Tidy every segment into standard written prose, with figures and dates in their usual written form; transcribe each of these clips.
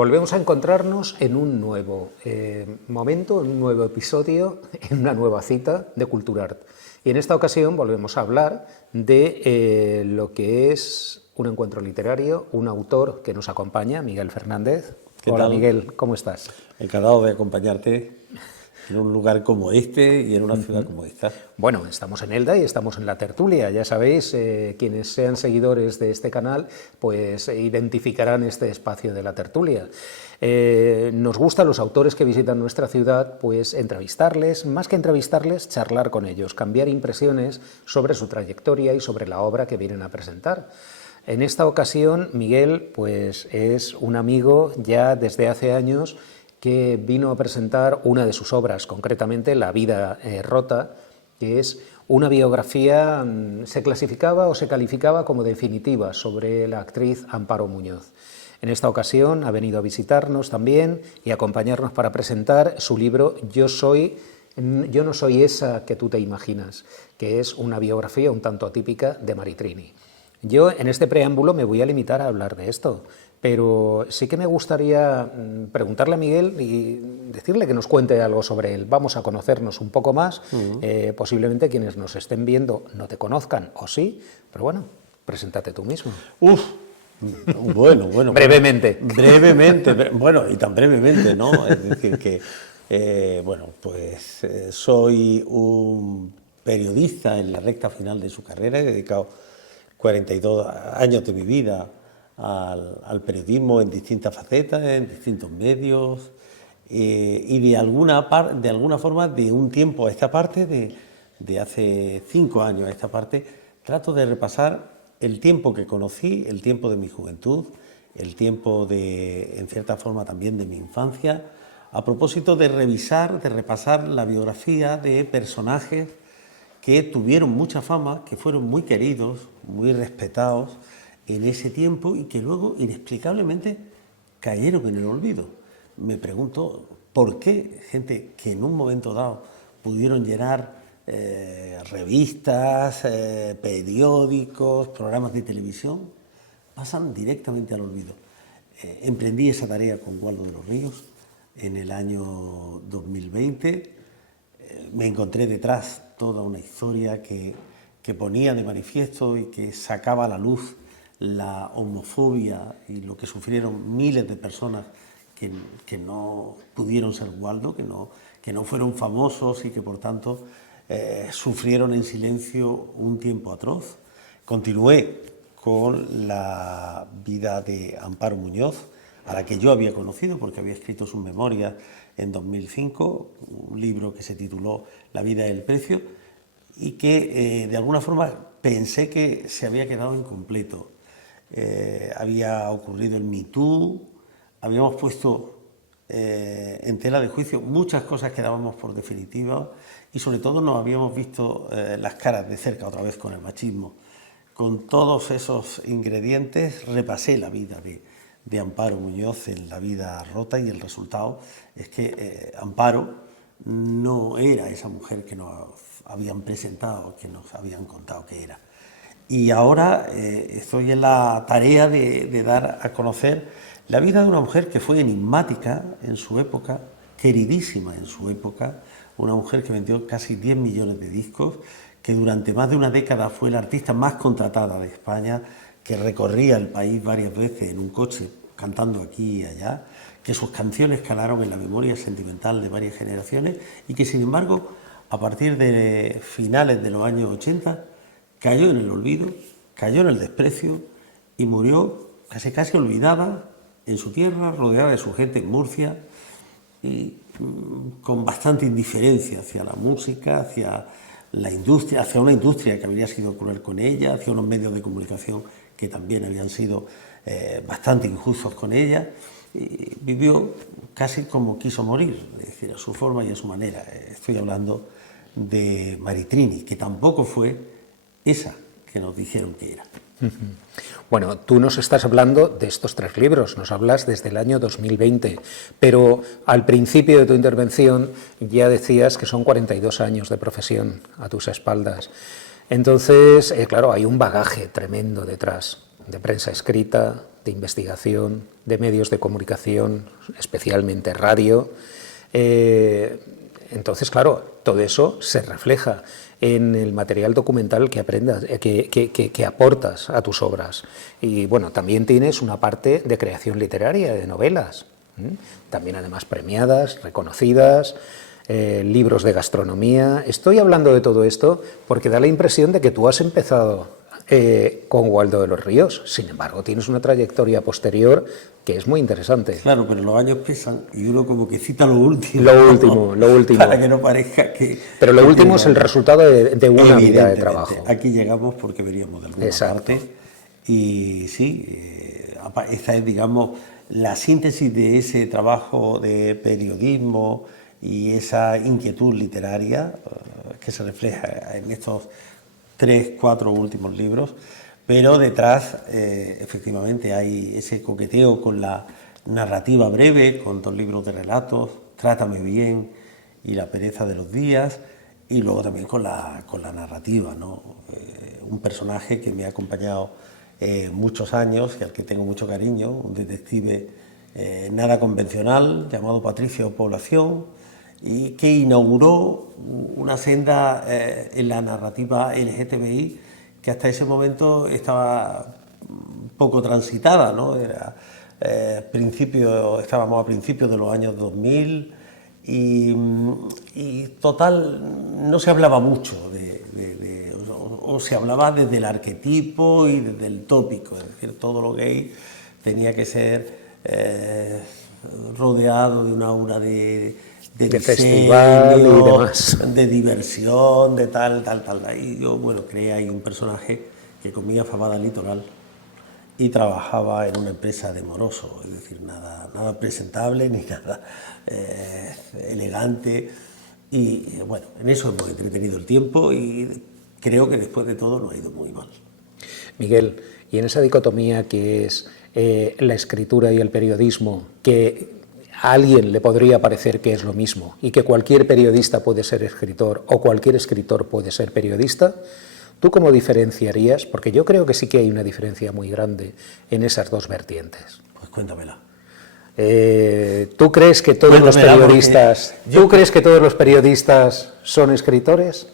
Volvemos a encontrarnos en un nuevo momento, en un nuevo episodio, en una nueva cita de Culturart. Y en esta ocasión volvemos a hablar de lo que es un encuentro literario, un autor que nos acompaña, Miguel Fernández. Hola Miguel, ¿cómo estás? Encantado de acompañarte en un lugar como este y en una ciudad como esta. Bueno, estamos en Elda y estamos en la tertulia. Ya sabéis, quienes sean seguidores de este canal, pues identificarán este espacio de la tertulia. Nos gusta a los autores que visitan nuestra ciudad, pues entrevistarles, más que entrevistarles, charlar con ellos, cambiar impresiones sobre su trayectoria y sobre la obra que vienen a presentar. En esta ocasión, Miguel, pues es un amigo ya desde hace años que vino a presentar una de sus obras, concretamente La vida rota, que es una biografía, se clasificaba o se calificaba como definitiva sobre la actriz Amparo Muñoz. En esta ocasión ha venido a visitarnos también y acompañarnos para presentar su libro Yo no soy esa que tú te imaginas, que es una biografía un tanto atípica de Maritrini. Yo en este preámbulo me voy a limitar a hablar de esto, pero sí que me gustaría preguntarle a Miguel y decirle que nos cuente algo sobre él. Vamos a conocernos un poco más, posiblemente quienes nos estén viendo no te conozcan, o sí, pero bueno, preséntate tú mismo. Bueno. Brevemente. Brevemente, bueno, y tan brevemente, ¿no? Es decir que, soy un periodista en la recta final de su carrera, he dedicado 42 años de mi vida al periodismo en distintas facetas, en distintos medios, y de alguna forma, de un tiempo a esta parte, de hace 5 años a esta parte, trato de repasar el tiempo que conocí, el tiempo de mi juventud, el tiempo en cierta forma también de mi infancia, a propósito de repasar la biografía de personajes que tuvieron mucha fama, que fueron muy queridos, muy respetados en ese tiempo y que luego inexplicablemente cayeron en el olvido. Me pregunto por qué gente que en un momento dado pudieron llenar revistas, periódicos, programas de televisión, pasan directamente al olvido. Emprendí esa tarea con Waldo de los Ríos en el año 2020. Me encontré detrás toda una historia que ponía de manifiesto y que sacaba a la luz la homofobia y lo que sufrieron miles de personas que no pudieron ser Waldo, que no fueron famosos y que por tanto sufrieron en silencio un tiempo atroz. Continué con la vida de Amparo Muñoz, a la que yo había conocido porque había escrito sus memorias en 2005, un libro que se tituló La vida y el precio, y que de alguna forma pensé que se había quedado incompleto. Había ocurrido el Me Too, habíamos puesto en tela de juicio muchas cosas que dábamos por definitivas y sobre todo nos habíamos visto las caras de cerca otra vez con el machismo. Con todos esos ingredientes repasé la vida de Amparo Muñoz en La vida rota y el resultado es que Amparo no era esa mujer que nos habían presentado, que nos habían contado que era. Y ahora estoy en la tarea de dar a conocer la vida de una mujer que fue enigmática en su época, queridísima en su época, una mujer que vendió casi 10 millones de discos, que durante más de una década fue la artista más contratada de España, que recorría el país varias veces en un coche cantando aquí y allá, que sus canciones calaron en la memoria sentimental de varias generaciones y que sin embargo a partir de finales de los años 80 cayó en el olvido, cayó en el desprecio y murió casi olvidada en su tierra, rodeada de su gente en Murcia y con bastante indiferencia hacia la música, hacia la industria, hacia una industria que habría sido cruel con ella, hacia unos medios de comunicación que también habían sido bastante injustos con ella. Y vivió casi como quiso morir, es decir, a su forma y a su manera. Estoy hablando de Maritrini, que tampoco fue esa que nos dijeron que era. Bueno, tú nos estás hablando de estos 3 libros, nos hablas desde el año 2020, pero al principio de tu intervención ya decías que son 42 años de profesión a tus espaldas. Entonces, claro, hay un bagaje tremendo detrás. de prensa escrita, de investigación, de medios de comunicación, especialmente radio. Entonces, claro, todo eso se refleja en el material documental que aprendas, que aportas a tus obras. Y bueno, también tienes una parte de creación literaria, de novelas, también además premiadas, reconocidas, libros de gastronomía. Estoy hablando de todo esto porque da la impresión de que tú has empezado con Waldo de los Ríos. Sin embargo, tienes una trayectoria posterior que es muy interesante. Claro, pero los años pesan y uno como que cita lo último. Lo último. Para que no parezca que... Pero lo último es el resultado de una vida de trabajo. Aquí llegamos porque veníamos de alguna parte. Y sí, esta es, digamos, la síntesis de ese trabajo de periodismo y esa inquietud literaria que se refleja en estos 3, 4 últimos libros, pero detrás efectivamente hay ese coqueteo con la narrativa breve, con 2 libros de relatos, Trátame bien y La pereza de los días, y luego también con la narrativa, ¿no? Un personaje que me ha acompañado muchos años y al que tengo mucho cariño, un detective nada convencional llamado Patricio Población, y que inauguró una senda en la narrativa LGTBI que hasta ese momento estaba poco transitada, ¿no? Estábamos a principios de los años 2000 y total, no se hablaba mucho o se hablaba desde el arquetipo y desde el tópico, es decir, todo lo gay tenía que ser rodeado de una aura de diseño, festival y demás, de diversión, de tal. Y yo, bueno, creé ahí un personaje que comía fabada litoral y trabajaba en una empresa de moroso, es decir, nada presentable ni nada elegante. Y bueno, en eso hemos entretenido el tiempo y creo que después de todo nos ha ido muy mal. Miguel, y en esa dicotomía que es la escritura y el periodismo, que a alguien le podría parecer que es lo mismo y que cualquier periodista puede ser escritor o cualquier escritor puede ser periodista, ¿tú cómo diferenciarías? Porque yo creo que sí que hay una diferencia muy grande en esas dos vertientes. Pues cuéntamela. ¿Tú crees que todos los periodistas, crees que todos los periodistas son escritores?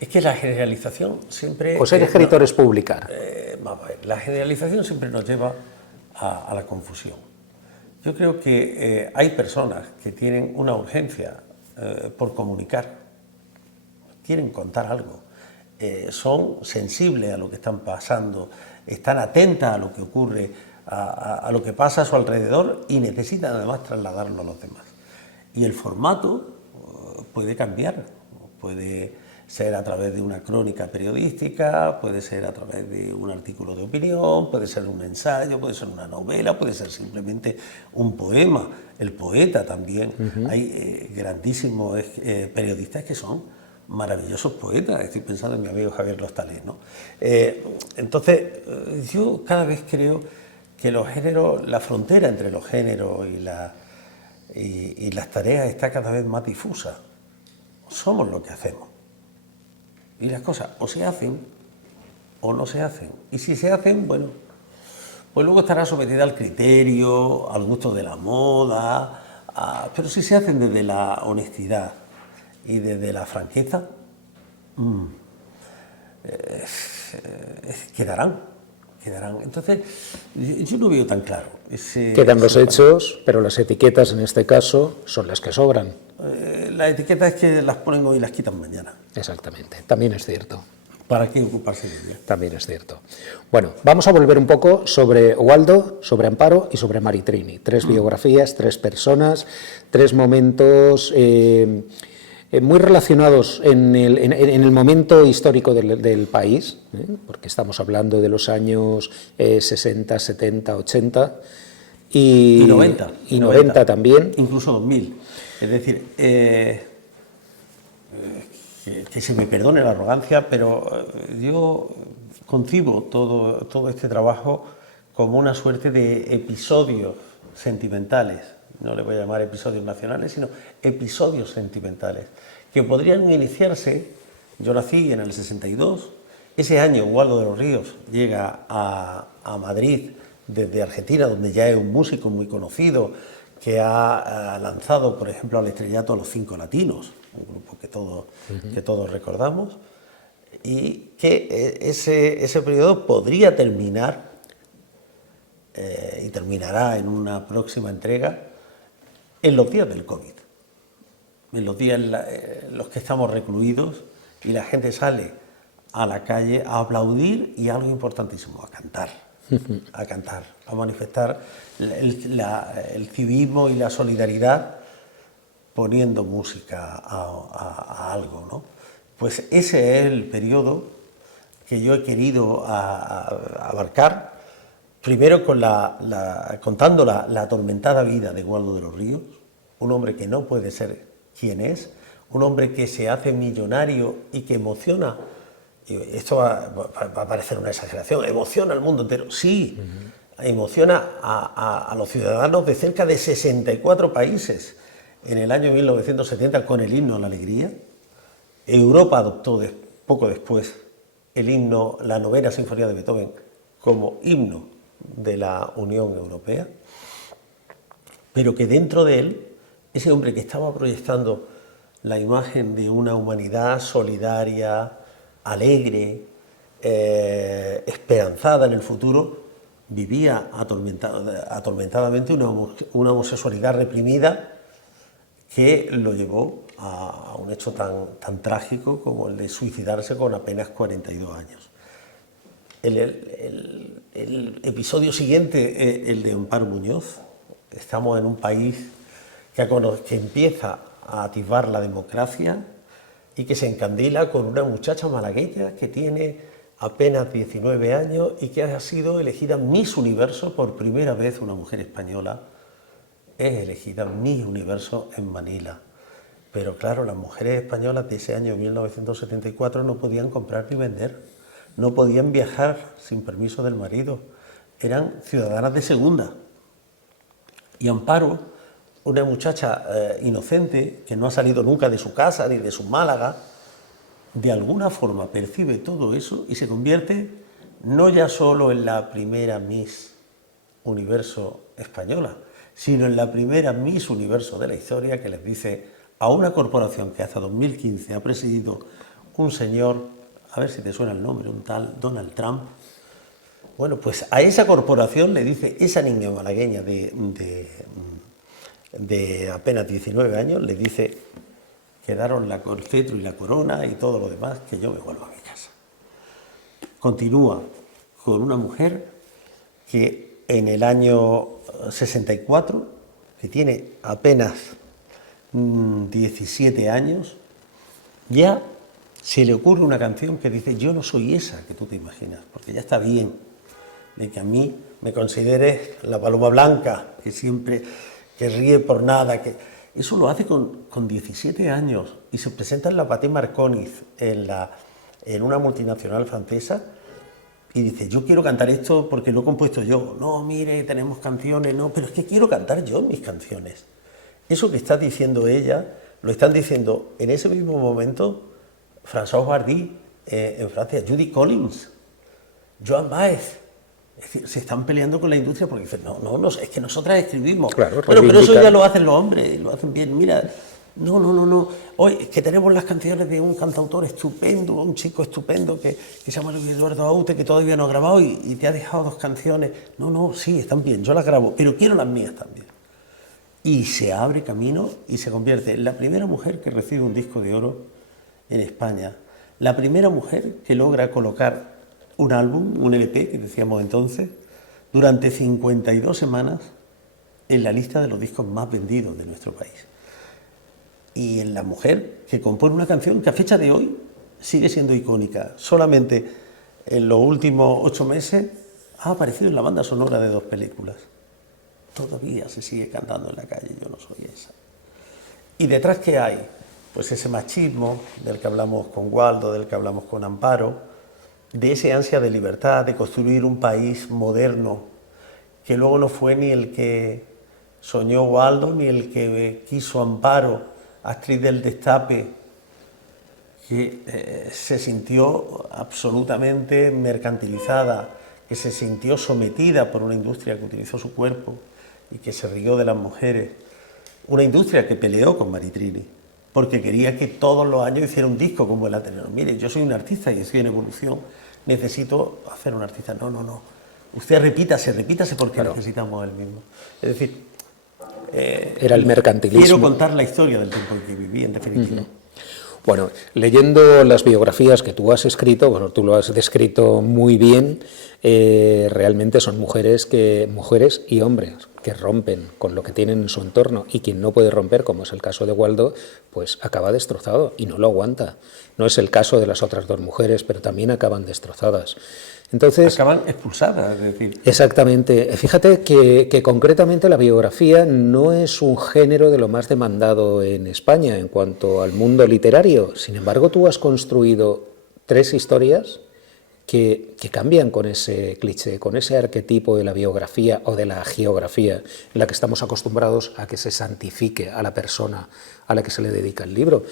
Es que la generalización siempre... ¿O ser escritor es publicar? Vamos a ver, la generalización siempre nos lleva a la confusión. Yo creo que hay personas que tienen una urgencia por comunicar, quieren contar algo, son sensibles a lo que están pasando, están atentas a lo que ocurre, a lo que pasa a su alrededor y necesitan además trasladarlo a los demás. Y el formato puede cambiar, puede ser a través de una crónica periodística, puede ser a través de un artículo de opinión, puede ser un ensayo, puede ser una novela, puede ser simplemente un poema. El poeta también. Hay grandísimos periodistas que son maravillosos poetas. Estoy pensando en mi amigo Javier Lostalés, ¿no? Entonces, yo cada vez creo que los géneros, la frontera entre los géneros y las tareas está cada vez más difusa. Somos lo que hacemos. Y las cosas o se hacen o no se hacen. Y si se hacen, bueno, pues luego estará sometida al criterio, al gusto de la moda, pero si se hacen desde la honestidad y desde la franqueza, quedarán. Entonces, yo no veo tan claro. Quedan los hechos, pero las etiquetas en este caso son las que sobran. La etiqueta es que las ponen hoy y las quitan mañana. Exactamente, también es cierto. ¿Para qué ocuparse de ello? También es cierto. Bueno, vamos a volver un poco sobre Waldo, sobre Amparo y sobre Maritrini. 3 biografías, 3 personas, 3 momentos muy relacionados en el momento histórico del país, porque estamos hablando de los años 60, 70, 80 y 90. Y 90 también. Incluso 2000. Es decir, que se me perdone la arrogancia, pero yo concibo todo este trabajo como una suerte de episodios sentimentales. No le voy a llamar episodios nacionales, sino episodios sentimentales, que podrían iniciarse. Yo nací en el 62 Ese año Waldo de los Ríos llega a Madrid desde Argentina, donde ya es un músico muy conocido, que ha lanzado, por ejemplo, al estrellato a Los Cinco Latinos, un grupo que todos recordamos, y que ese periodo podría terminar, y terminará en una próxima entrega, en los días del COVID, en los días en los que estamos recluidos y la gente sale a la calle a aplaudir y, algo importantísimo, a cantar, a manifestar el civismo y la solidaridad poniendo música a algo, ¿no? Pues ese es el periodo que yo he querido abarcar, primero contando la atormentada vida de Waldo de los Ríos, un hombre que no puede ser quien es, un hombre que se hace millonario y que emociona. Esto va a parecer una exageración, emociona al mundo entero. Sí, emociona a los ciudadanos de cerca de 64 países. En el año 1970, con el himno a la alegría, Europa adoptó poco después el himno, la novena sinfonía de Beethoven, como himno de la Unión Europea, pero que dentro de él, ese hombre que estaba proyectando la imagen de una humanidad solidaria, alegre, esperanzada en el futuro, vivía atormentadamente una homosexualidad reprimida que lo llevó a un hecho tan trágico como el de suicidarse con apenas 42 años. El episodio siguiente, el de Amparo Muñoz. Estamos en un país que empieza a atisbar la democracia y que se encandila con una muchacha malagueña que tiene apenas 19 años y que ha sido elegida Miss Universo por primera vez. Una mujer española es elegida Miss Universo en Manila. Pero claro, las mujeres españolas de ese año 1974 no podían comprar ni vender, no podían viajar sin permiso del marido, eran ciudadanas de segunda. Y Amparo, una muchacha inocente, que no ha salido nunca de su casa ni de su Málaga, de alguna forma percibe todo eso y se convierte no ya solo en la primera Miss Universo española, sino en la primera Miss Universo de la historia, que les dice a una corporación que hasta 2015 ha presidido un señor, a ver si te suena el nombre, un tal Donald Trump. Bueno, pues a esa corporación le dice esa niña malagueña de apenas 19 años, le dice: quedaron el cetro y la corona y todo lo demás, que yo me vuelvo a mi casa. Continúa con una mujer que en el año 64, que tiene apenas 17 años, ya se le ocurre una canción que dice: yo no soy esa que tú te imaginas, porque ya está bien de que a mí me consideres la paloma blanca, que ríe por nada, que eso lo hace con 17 años y se presenta en la Pathé Marconiz, en una multinacional francesa, y dice: yo quiero cantar esto porque lo he compuesto yo. No, mire, tenemos canciones, no, pero es que quiero cantar yo mis canciones. Eso que está diciendo ella, lo están diciendo en ese mismo momento François Hardy en Francia, Judy Collins, Joan Baez. Es decir, se están peleando con la industria porque dicen: no, es que nosotras escribimos. Claro, pero eso ya lo hacen los hombres, lo hacen bien. Mira, no. Hoy es que tenemos las canciones de un cantautor estupendo, un chico estupendo que se llama Luis Eduardo Aute, que todavía no ha grabado y te ha dejado 2 canciones. No, sí, están bien, yo las grabo, pero quiero las mías también. Y se abre camino y se convierte en la primera mujer que recibe un disco de oro en España, la primera mujer que logra colocar un álbum, un LP, que decíamos entonces, durante 52 semanas en la lista de los discos más vendidos de nuestro país. Y en la mujer que compone una canción que a fecha de hoy sigue siendo icónica. Solamente en los últimos 8 meses ha aparecido en la banda sonora de 2 películas. Todavía se sigue cantando en la calle, yo no soy esa. ¿Y detrás qué hay? Pues ese machismo del que hablamos con Waldo, del que hablamos con Amparo, de ese ansia de libertad, de construir un país moderno, que luego no fue ni el que soñó Waldo, ni el que quiso Amparo, actriz del Destape, que se sintió absolutamente mercantilizada, que se sintió sometida por una industria que utilizó su cuerpo y que se rió de las mujeres. Una industria que peleó con Maritrini, porque quería que todos los años hiciera un disco como el anterior. Mire, yo soy un artista y estoy en evolución, necesito hacer un artista. No, no, no. Usted repítase porque claro, necesitamos el mismo. Es decir, era el mercantilismo. Quiero contar la historia del tiempo en que viví, en definitiva. Bueno, leyendo las biografías que tú has escrito, bueno, tú lo has descrito muy bien, realmente son mujeres y hombres que rompen con lo que tienen en su entorno, y quien no puede romper, como es el caso de Waldo, pues acaba destrozado y no lo aguanta. No es el caso de las otras dos mujeres, pero también acaban destrozadas. Entonces, acaban expulsadas, es decir. Exactamente. Fíjate que concretamente la biografía no es un género de lo más demandado en España en cuanto al mundo literario. Sin embargo, tú has construido 3 historias que cambian con ese cliché, con ese arquetipo de la biografía o de la geografía en la que estamos acostumbrados a que se santifique a la persona a la que se le dedica el libro.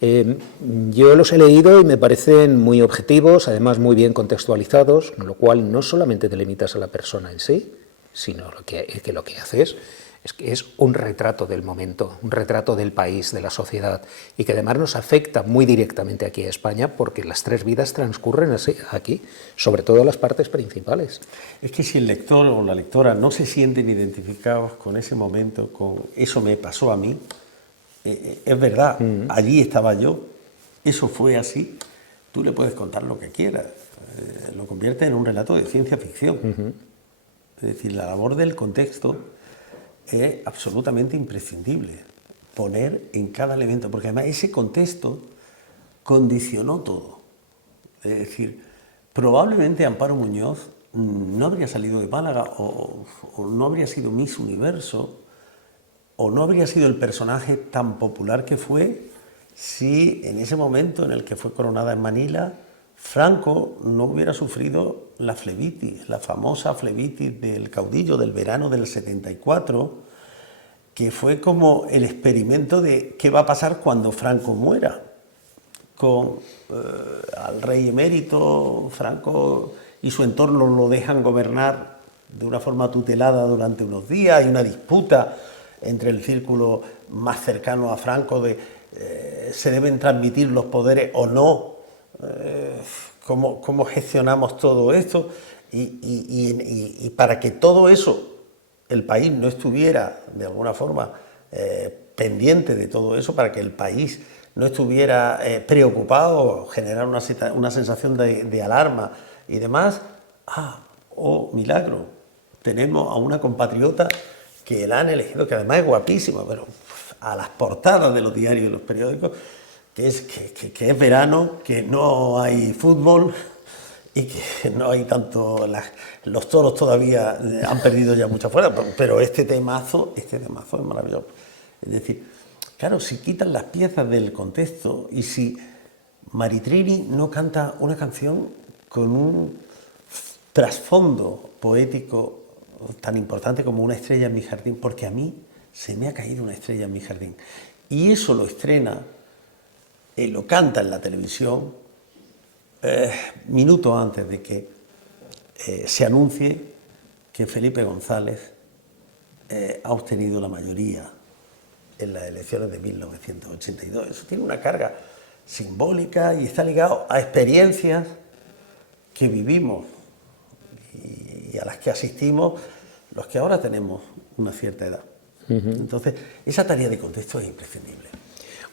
Yo los he leído y me parecen muy objetivos, además muy bien contextualizados, con lo cual no solamente te limitas a la persona en sí, sino que lo que haces es que es un retrato del momento, un retrato del país, de la sociedad, y que además nos afecta muy directamente aquí a España, porque las 3 vidas transcurren así, aquí, sobre todo las partes principales. Es que si el lector o la lectora no se sienten identificados con ese momento, con eso me pasó a mí, es verdad, allí estaba yo, eso fue así, tú le puedes contar lo que quieras, lo convierte en un relato de ciencia ficción. Es decir, la labor del contexto es absolutamente imprescindible, poner en cada elemento, porque además ese contexto condicionó todo. Es decir, probablemente Amparo Muñoz no habría salido de Málaga o no habría sido Miss Universo o no habría sido el personaje tan popular que fue si en ese momento en el que fue coronada en Manila, Franco no hubiera sufrido la flebitis, la famosa flebitis del caudillo del verano del 74, que fue como el experimento de qué va a pasar cuando Franco muera. Con al rey emérito, Franco y su entorno lo dejan gobernar de una forma tutelada durante unos días, hay una disputa entre el círculo más cercano a Franco de se deben transmitir los poderes o no, cómo gestionamos todo esto, y para que todo eso, el país no estuviera de alguna forma pendiente de todo eso, para que el país no estuviera preocupado, generar una sensación de alarma y demás. Milagro, tenemos a una compatriota que la han elegido, que además es guapísima, pero a las portadas de los diarios y los periódicos, que es verano, que no hay fútbol y que no hay tanto... los toros todavía han perdido ya mucha fuerza, pero este temazo es maravilloso. Es decir, claro, si quitan las piezas del contexto y si Maritrini no canta una canción con un trasfondo poético tan importante como Una estrella en mi jardín, porque a mí se me ha caído una estrella en mi jardín, y eso lo estrena, lo canta en la televisión minutos antes de que se anuncie que Felipe González ha obtenido la mayoría en las elecciones de 1982. Eso tiene una carga simbólica y está ligado a experiencias que vivimos y a las que asistimos los que ahora tenemos una cierta edad. Entonces, esa tarea de contexto es imprescindible.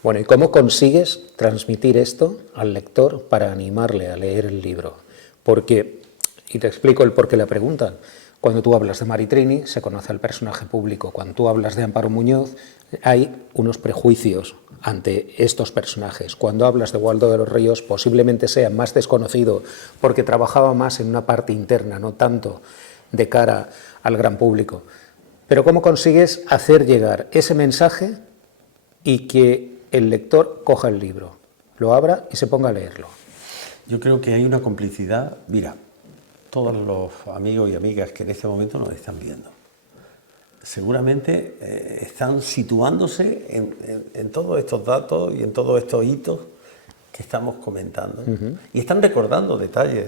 Bueno, ¿y cómo consigues transmitir esto al lector para animarle a leer el libro? Porque, y te explico el por qué la preguntan, cuando tú hablas de Maritrini se conoce al personaje público, cuando tú hablas de Amparo Muñoz hay unos prejuicios ante estos personajes. Cuando hablas de Waldo de los Ríos posiblemente sea más desconocido porque trabajaba más en una parte interna, no tanto de cara al gran público. Pero ¿cómo consigues hacer llegar ese mensaje y que el lector coja el libro, lo abra y se ponga a leerlo? Yo creo que hay una complicidad. Mira, todos los amigos y amigas que en este momento nos están viendo, seguramente están situándose en todos estos datos y en todos estos hitos que estamos comentando. Y están recordando detalles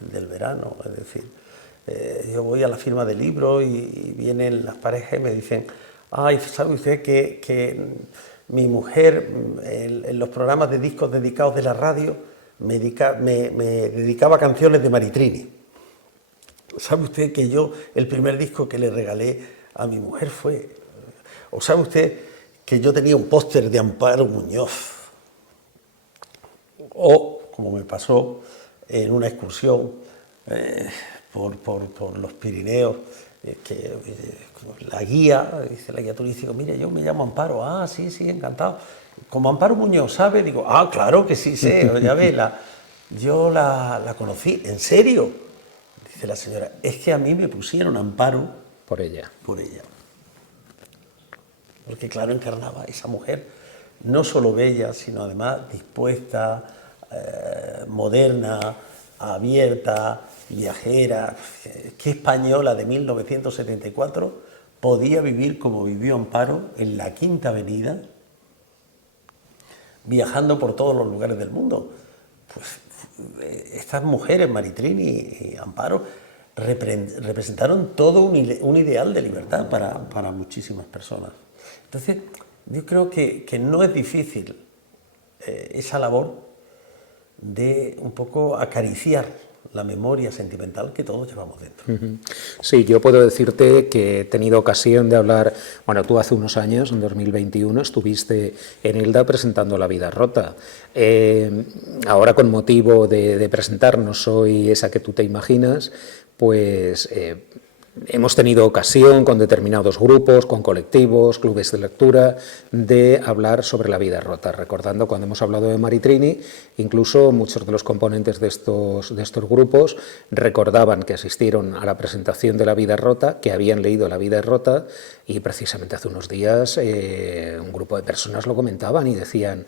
del verano, es decir, yo voy a la firma de libros y vienen las parejas y me dicen, ay, ¿sabe usted que mi mujer en los programas de discos dedicados de la radio me dedicaba canciones de Maritrini? ¿Sabe usted que yo el primer disco que le regalé a mi mujer fue... ¿O sabe usted que yo tenía un póster de Amparo Muñoz? O, como me pasó en una excursión por los Pirineos, la guía, dice la guía turística, mire, yo me llamo Amparo, ah, sí, sí, encantado. Como Amparo Muñoz, ¿sabe? Digo, ah, claro que sí sé, ya ve, yo la conocí, ¿en serio? Dice la señora, es que a mí me pusieron Amparo por ella. Por ella. Porque claro, encarnaba esa mujer, no solo bella, sino además dispuesta, moderna, abierta, viajera. ¿Qué española de 1974 podía vivir como vivió Amparo en la Quinta Avenida, viajando por todos los lugares del mundo? Pues estas mujeres, Maritrini y Amparo, representaron todo un ideal de libertad para muchísimas personas. Entonces, yo creo que no es difícil esa labor de un poco acariciar la memoria sentimental que todos llevamos dentro. Sí, yo puedo decirte que he tenido ocasión de hablar, bueno, tú hace unos años, en 2021, estuviste en Elda presentando La vida rota. Ahora, con motivo de presentarnos hoy esa que tú te imaginas, pues hemos tenido ocasión con determinados grupos, con colectivos, clubes de lectura, de hablar sobre La vida rota, recordando cuando hemos hablado de Maritrini, incluso muchos de los componentes de estos grupos recordaban que asistieron a la presentación de La vida rota, que habían leído La vida rota, y precisamente hace unos días un grupo de personas lo comentaban y decían: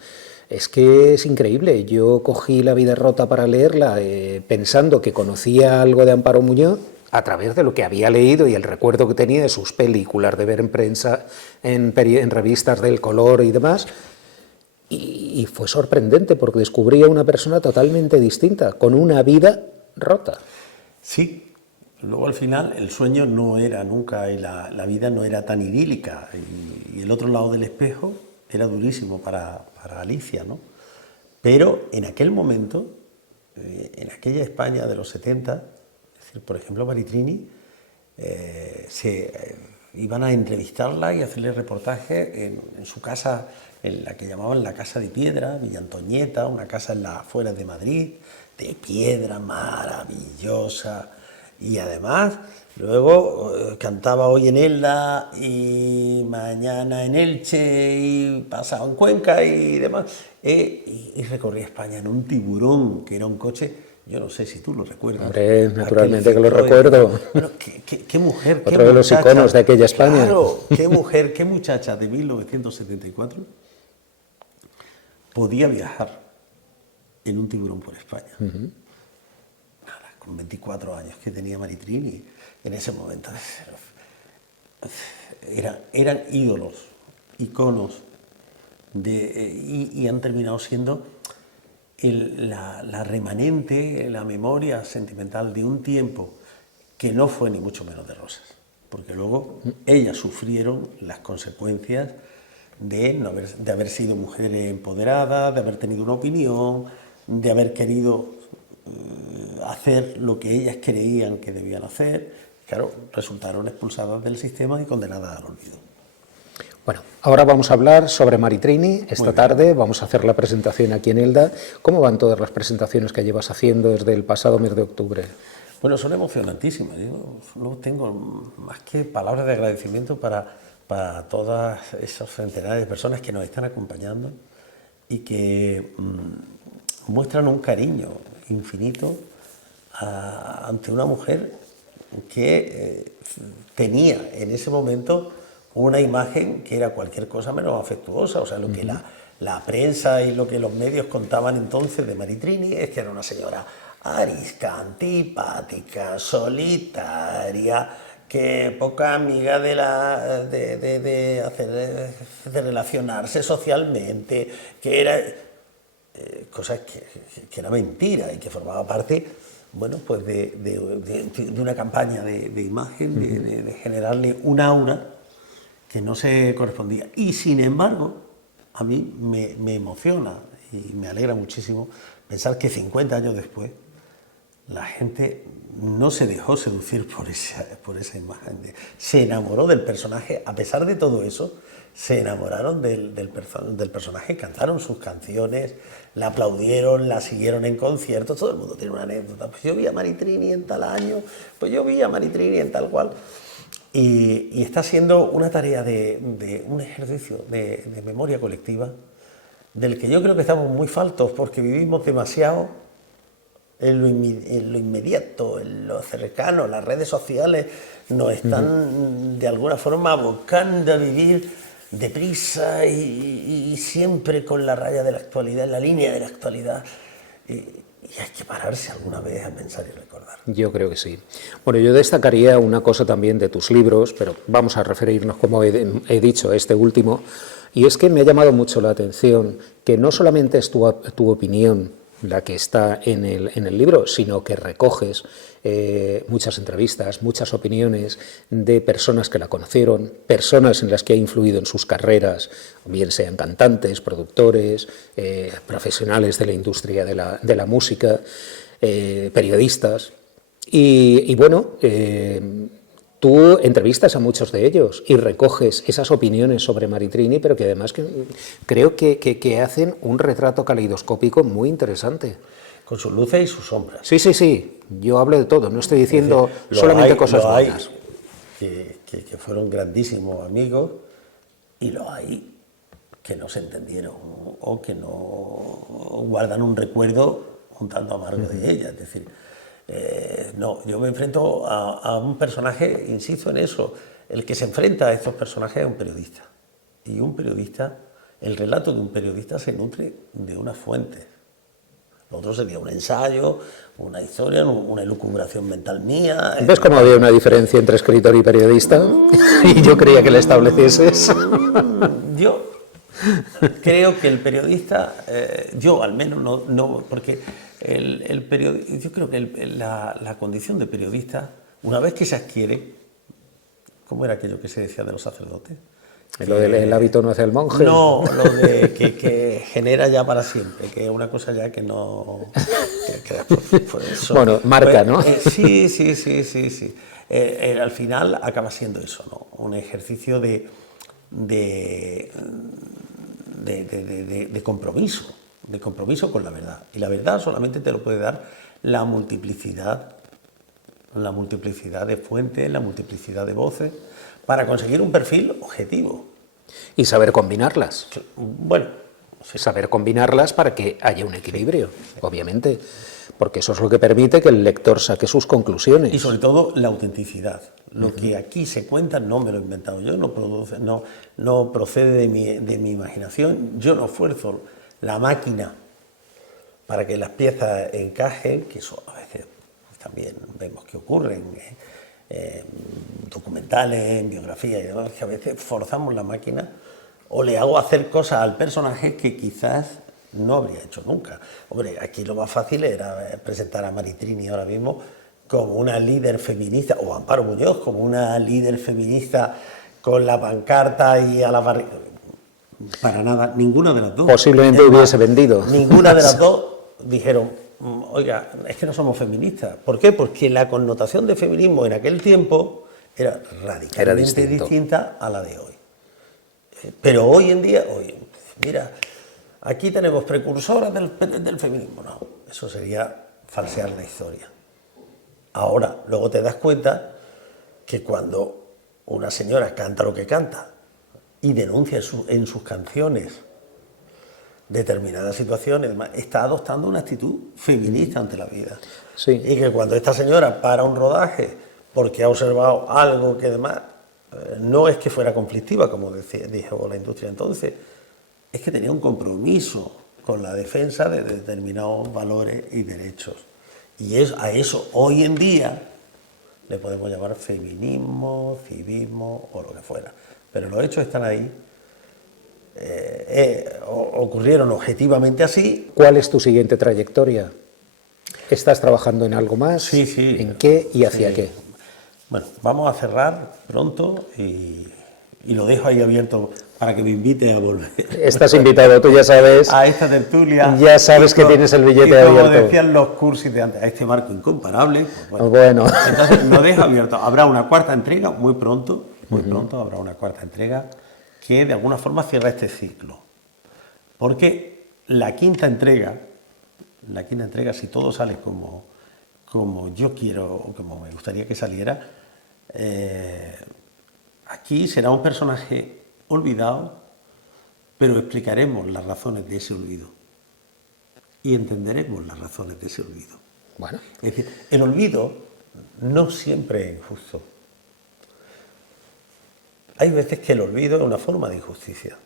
es que es increíble, yo cogí La vida rota para leerla pensando que conocía algo de Amparo Muñoz, a través de lo que había leído y el recuerdo que tenía de sus películas, de ver en prensa, en revistas del color y demás, y fue sorprendente porque descubría una persona totalmente distinta, con una vida rota. Sí, luego al final el sueño no era nunca, y la vida no era tan idílica, y el otro lado del espejo era durísimo para Alicia, ¿no? Pero en aquel momento, en aquella España de los 70, por ejemplo, Maritrini, iban a entrevistarla y hacerle reportaje en su casa, en la que llamaban la Casa de Piedra, Villa Antoñeta, una casa en las afueras de Madrid, de piedra maravillosa, y además luego cantaba hoy en Elda y mañana en Elche y pasado en Cuenca y demás, y recorría España en un Tiburón, que era un coche. Yo no sé si tú lo recuerdas. Hombre, naturalmente que lo recuerdo. Bueno, qué mujer, Otro de los iconos de aquella España. Claro, qué mujer, qué muchacha de 1974 podía viajar en un Tiburón por España. Con 24 años que tenía Maritrini en ese momento. Eran ídolos, iconos, y han terminado siendo la remanente, la memoria sentimental de un tiempo que no fue ni mucho menos de rosas, porque luego ellas sufrieron las consecuencias de haber sido mujeres empoderadas, de haber tenido una opinión, de haber querido hacer lo que ellas creían que debían hacer. Claro, resultaron expulsadas del sistema y condenadas al olvido. Bueno, ahora vamos a hablar sobre Maritrini. Esta tarde vamos a hacer la presentación aquí en Elda. ¿Cómo van todas las presentaciones que llevas haciendo desde el pasado mes de octubre? Bueno, son emocionantísimas. Yo no tengo más que palabras de agradecimiento para todas esas centenares de personas que nos están acompañando y que muestran un cariño infinito ante una mujer que tenía en ese momento una imagen que era cualquier cosa menos afectuosa. O sea, lo que la prensa y lo que los medios contaban entonces de Maritrini es que era una señora arisca, antipática, solitaria, que poca amiga de relacionarse socialmente, que era... cosas que era mentira y que formaba parte, bueno, pues de una campaña de imagen, de generarle un aura que no se correspondía. Y sin embargo, a mí me emociona y me alegra muchísimo pensar que 50 años después la gente no se dejó seducir por esa imagen. Se enamoró del personaje, a pesar de todo eso, se enamoraron del personaje, cantaron sus canciones, la aplaudieron, la siguieron en conciertos, todo el mundo tiene una anécdota. Pues yo vi a Maritrini en tal año, pues yo vi a Maritrini en tal cual. Y está siendo una tarea de un ejercicio de memoria colectiva, del que yo creo que estamos muy faltos, porque vivimos demasiado en lo inmediato, en lo cercano. Las redes sociales nos están de alguna forma abocando a vivir deprisa y siempre con la raya de la actualidad, en la línea de la actualidad. Y hay que pararse alguna vez a pensar y recordar. Yo creo que sí. Bueno, yo destacaría una cosa también de tus libros, pero vamos a referirnos, como he dicho, a este último, y es que me ha llamado mucho la atención que no solamente es tu opinión la que está en el libro, sino que recoges muchas entrevistas, muchas opiniones de personas que la conocieron, personas en las que ha influido en sus carreras, bien sean cantantes, productores, profesionales de la industria de la música, periodistas. Y bueno, tú entrevistas a muchos de ellos y recoges esas opiniones sobre Maritrini, pero que además creo que hacen un retrato caleidoscópico muy interesante. Con sus luces y sus sombras. Sí, sí, sí. Yo hablo de todo. No estoy diciendo solamente cosas buenas. Que fueron grandísimos amigos y los hay que no se entendieron o que no guardan un recuerdo un tanto amargo de ella. Es decir, no, yo me enfrento a un personaje, insisto en eso, el que se enfrenta a estos personajes es un periodista. Y un periodista, el relato de un periodista se nutre de una fuente. Lo otro sería un ensayo, una historia, una elucubración mental mía. ¿Ves cómo había una diferencia entre escritor y periodista? Y yo creía que la establecieses. Yo creo que el periodista, yo al menos no, porque yo creo que la condición de periodista, una vez que se adquiere, ¿cómo era aquello que se decía de los sacerdotes? Lo del hábito no hace el monje. No, lo de que genera ya para siempre, que es una cosa ya que no... eso. Bueno, marca, ¿no? Sí. Al final acaba siendo eso, ¿no? Un ejercicio de compromiso con la verdad. Y la verdad solamente te lo puede dar la multiplicidad de fuentes, la multiplicidad de voces, para conseguir un perfil objetivo. Y saber combinarlas. Bueno, sí. Saber combinarlas para que haya un equilibrio, obviamente, porque eso es lo que permite que el lector saque sus conclusiones. Y sobre todo la autenticidad. Lo que aquí se cuenta no me lo he inventado yo, no procede de mi imaginación. Yo no esfuerzo la máquina para que las piezas encajen, que eso a veces también vemos que ocurre en documentales, en biografías y demás, que a veces forzamos la máquina o le hago hacer cosas al personaje que quizás no habría hecho nunca. Hombre, aquí lo más fácil era presentar a Maritrini ahora mismo como una líder feminista, o a Amparo Muñoz como una líder feminista con la pancarta y a la barriga. Para nada, ninguna de las dos. Posiblemente hubiese vendido. Ninguna de las dos dijeron, oiga, es que no somos feministas. ¿Por qué? Porque la connotación de feminismo en aquel tiempo era radicalmente distinta a la de hoy. Pero hoy en día, mira, aquí tenemos precursoras del feminismo. No, eso sería falsear la historia. Ahora, luego te das cuenta que cuando una señora canta lo que canta y denuncia en sus canciones determinadas situaciones, está adoptando una actitud feminista ante la vida. Sí. Y que cuando esta señora para un rodaje porque ha observado algo que además no es que fuera conflictiva, como dijo la industria entonces, es que tenía un compromiso con la defensa de determinados valores y derechos. Y a eso hoy en día le podemos llamar feminismo, civismo o lo que fuera. Pero los hechos están ahí ocurrieron objetivamente así. ¿Cuál es tu siguiente trayectoria? ¿Estás trabajando en algo más? Sí, sí. ¿En qué y hacia Sí. qué? Bueno, vamos a cerrar pronto y lo dejo ahí abierto para que me invite a volver Estás invitado, tú ya sabes. a esta tertulia. Ya sabes que Y tienes el billete y como abierto. decían los cursis de antes, a este marco incomparable. Pues Bueno. Entonces lo dejo abierto. Habrá una cuarta entrega muy pronto habrá una cuarta entrega que de alguna forma cierra este ciclo. Porque la quinta entrega, si todo sale como yo quiero o como me gustaría que saliera, aquí será un personaje olvidado, pero explicaremos las razones de ese olvido y entenderemos las razones de ese olvido. Bueno, Es decir, el olvido no siempre es injusto. Hay veces que el olvido es una forma de injusticia,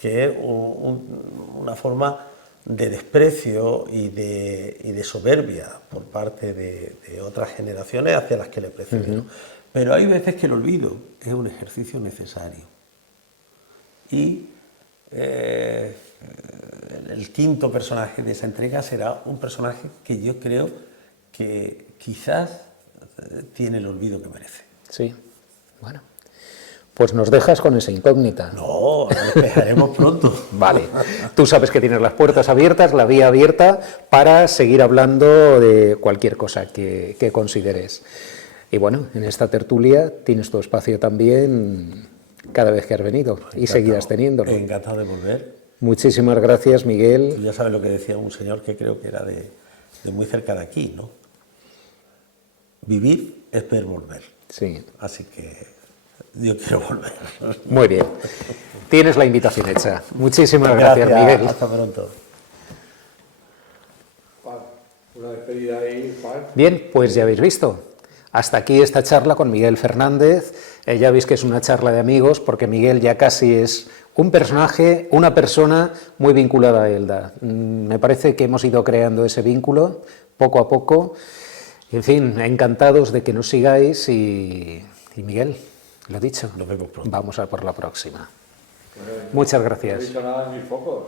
que es una forma de desprecio y de soberbia por parte de otras generaciones hacia las que le precedieron. Pero hay veces que el olvido es un ejercicio necesario. Y el quinto personaje de esa entrega será un personaje que yo creo que quizás tiene el olvido que merece. sí. Bueno, pues nos dejas con esa incógnita. No, lo despejaremos pronto. Vale, tú sabes que tienes las puertas abiertas, la vía abierta para seguir hablando de cualquier cosa que consideres. Y bueno, en esta tertulia tienes tu espacio también cada vez que has venido y seguirás teniéndolo. Encantado de volver. Muchísimas gracias, Miguel. Tú ya sabes lo que decía un señor que creo que era de muy cerca de aquí, ¿no? Vivir es ver volver. Sí, Así que yo quiero volver. muy bien. Tienes la invitación hecha. Muchísimas gracias, Miguel. Hasta pronto. Una despedida ahí, Juan. Bien, pues ya habéis visto. Hasta aquí esta charla con Miguel Fernández. Ya veis que es una charla de amigos, porque Miguel ya casi es un personaje, una persona muy vinculada a Elda. Me parece que hemos ido creando ese vínculo poco a poco. En fin, encantados de que nos sigáis y Miguel, lo dicho, Nos vemos pronto. vamos a por la próxima. Muchas No he gracias. dicho nada en mis focos.